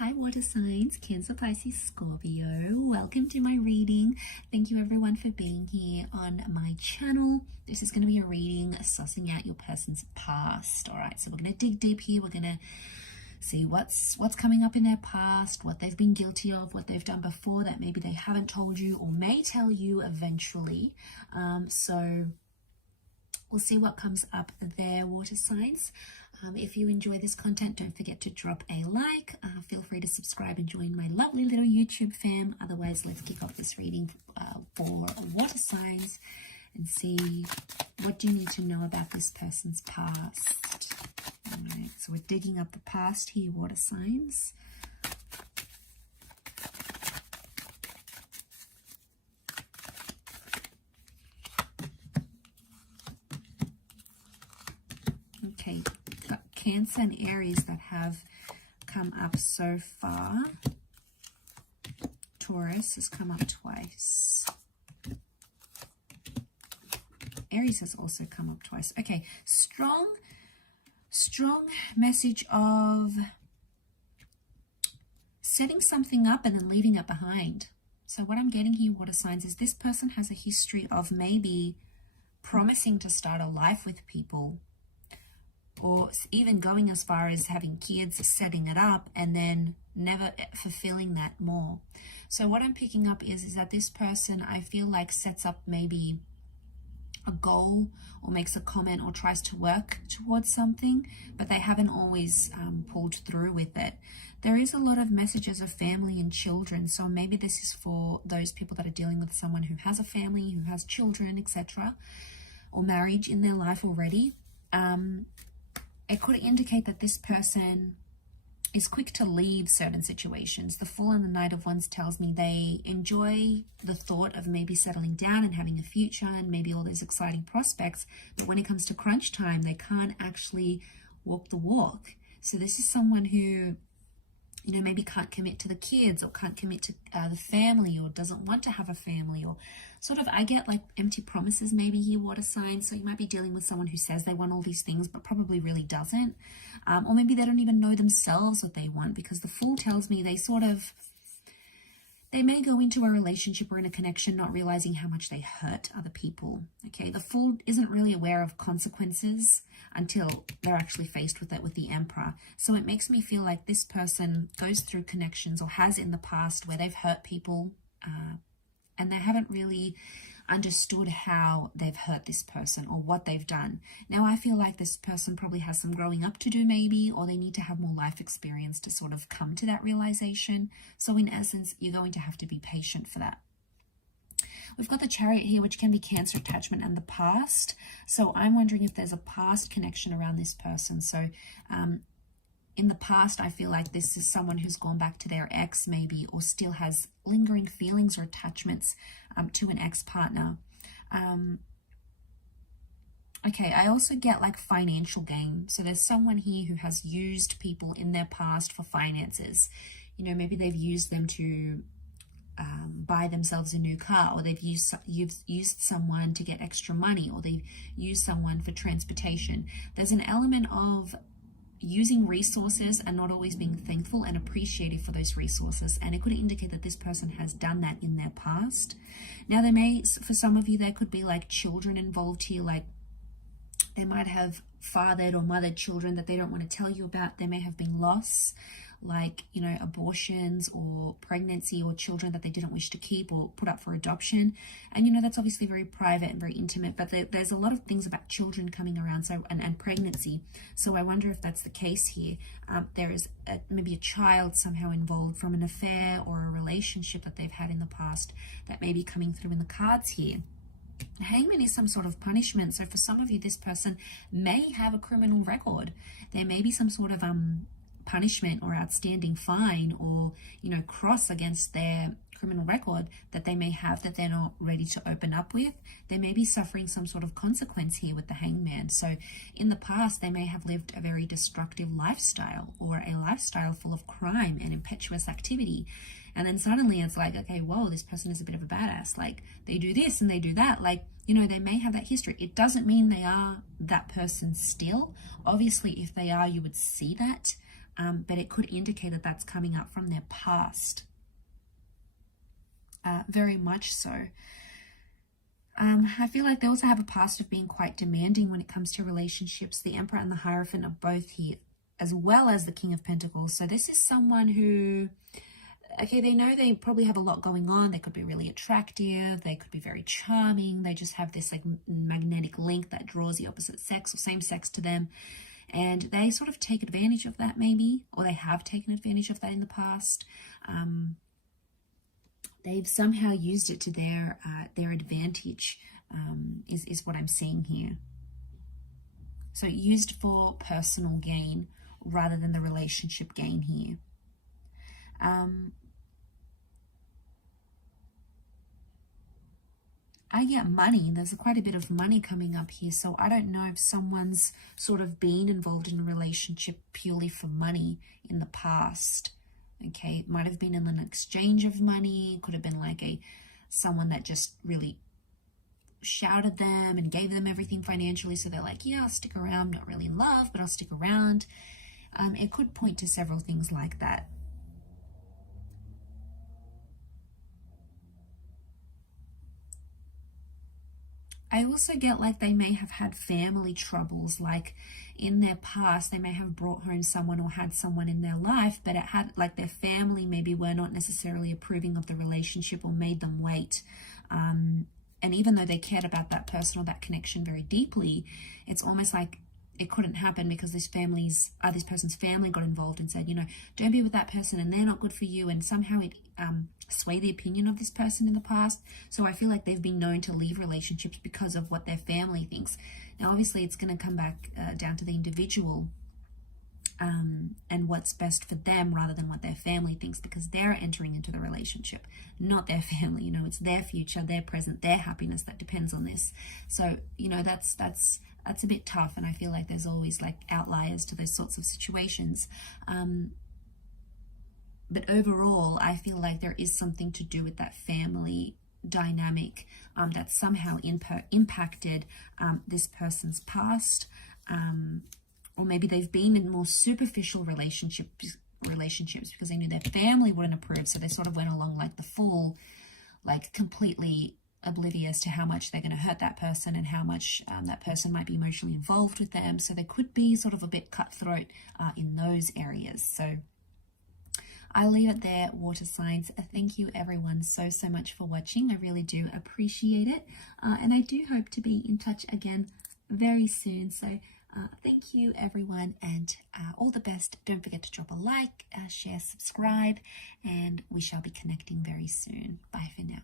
Hi water signs, Cancer, Pisces, Scorpio. Welcome to my reading. Thank you everyone for being here on my channel. This is going to be a reading sussing out your person's past. All right, so we're going to dig deep here. We're going to see what's coming up in their past, what they've been guilty of, what they've done before that maybe they haven't told you or may tell you eventually. So we'll see what comes up there, water signs. If you enjoy this content, don't forget to drop a like. Feel free to subscribe and join my lovely little YouTube fam. Otherwise, let's kick off this reading for water signs and see what do you need to know about this person's past. All right, so we're digging up the past here, water signs. Okay, got Cancer and Aries that have come up so far. Taurus has come up twice. Aries has also come up twice. Okay, strong message of setting something up and then leaving it behind. So what I'm getting here, water signs, is this person has a history of maybe promising to start a life with people, or even going as far as having kids, setting it up, and then never fulfilling that more. So what I'm picking up is that this person, I feel like, sets up maybe a goal or makes a comment or tries to work towards something, but they haven't always pulled through with it. There is a lot of messages of family and children, so maybe this is for those people that are dealing with someone who has a family, who has children, etc., or marriage in their life already. It could indicate that this person is quick to leave certain situations. The Fool and the Knight of Wands tells me they enjoy the thought of maybe settling down and having a future and maybe all those exciting prospects, but when it comes to crunch time, they can't actually walk the walk. So this is someone who, you know, maybe can't commit to the kids or can't commit to the family, or doesn't want to have a family, or sort of, I get like empty promises maybe here, water signs. So you might be dealing with someone who says they want all these things but probably really doesn't, or maybe they don't even know themselves what they want, because the Fool tells me they may go into a relationship or in a connection not realizing how much they hurt other people. Okay, the Fool isn't really aware of consequences until they're actually faced with it with the Emperor. So it makes me feel like this person goes through connections, or has in the past, where they've hurt people and they haven't really understood how they've hurt this person or what they've done. Now I feel like this person probably has some growing up to do maybe, or they need to have more life experience to sort of come to that realization. So in essence, you're going to have to be patient for that. We've got the Chariot here, which can be Cancer attachment and the past. So I'm wondering if there's a past connection around this person. So in the past, I feel like this is someone who's gone back to their ex maybe, or still has lingering feelings or attachments to an ex-partner. Okay, I also get like financial gain. So there's someone here who has used people in their past for finances. You know, maybe they've used them to buy themselves a new car, or you've used someone to get extra money, or they've used someone for transportation. There's an element of using resources and not always being thankful and appreciative for those resources, and it could indicate that this person has done that in their past. Now there may, for some of you, there could be like children involved here, like they might have fathered or mothered children that they don't want to tell you about. There may have been loss, like, you know, abortions or pregnancy, or children that they didn't wish to keep or put up for adoption. And, you know, that's obviously very private and very intimate, but there's a lot of things about children coming around, so and pregnancy. So I wonder if that's the case here. There is maybe a child somehow involved from an affair or a relationship that they've had in the past that may be coming through in the cards here. The Hangman is some sort of punishment. So for some of you, this person may have a criminal record. There may be some sort of punishment or outstanding fine, or, you know, cross against their criminal record that they may have that they're not ready to open up with. They may be suffering some sort of consequence here with the Hangman. So in the past, they may have lived a very destructive lifestyle, or a lifestyle full of crime and impetuous activity. And then suddenly it's like, okay, whoa, this person is a bit of a badass. Like, they do this and they do that. Like, you know, they may have that history. It doesn't mean they are that person still. Obviously, if they are, you would see that. but it could indicate that that's coming up from their past. Very much so. I feel like they also have a past of being quite demanding when it comes to relationships. The Emperor and the Hierophant are both here, as well as the King of Pentacles. So this is someone who, okay, they know they probably have a lot going on. They could be really attractive. They could be very charming. They just have this like magnetic link that draws the opposite sex or same sex to them. And they sort of take advantage of that maybe, or they have taken advantage of that in the past. They've somehow used it to their advantage, is what I'm seeing here. So used for personal gain rather than the relationship gain here. I get money. There's quite a bit of money coming up here. So I don't know if someone's sort of been involved in a relationship purely for money in the past. Okay, it might have been in an exchange of money. Could have been like someone that just really shouted them and gave them everything financially. So they're like, yeah, I'll stick around. Not really in love, but I'll stick around. It could point to several things like that. I also get like they may have had family troubles, like in their past, they may have brought home someone or had someone in their life, but it had like their family maybe were not necessarily approving of the relationship or made them wait. And even though they cared about that person or that connection very deeply, it's almost like it couldn't happen because this person's family got involved and said, you know, don't be with that person and they're not good for you. And somehow it swayed the opinion of this person in the past. So I feel like they've been known to leave relationships because of what their family thinks. Now, obviously, it's going to come back down to the individual and what's best for them rather than what their family thinks, because they're entering into the relationship, not their family. You know, it's their future, their present, their happiness that depends on this. So, you know, that's a bit tough, and I feel like there's always like outliers to those sorts of situations. But overall, I feel like there is something to do with that family dynamic that somehow impacted this person's past, or maybe they've been in more superficial relationships because they knew their family wouldn't approve, so they sort of went along like the fool, like completely oblivious to how much they're going to hurt that person and how much that person might be emotionally involved with them. So they could be sort of a bit cutthroat in those areas. So I'll leave it there, water signs. Thank you everyone so much for watching. I really do appreciate it. And I do hope to be in touch again very soon. So thank you everyone, and all the best. Don't forget to drop a like, share, subscribe, and we shall be connecting very soon. Bye for now.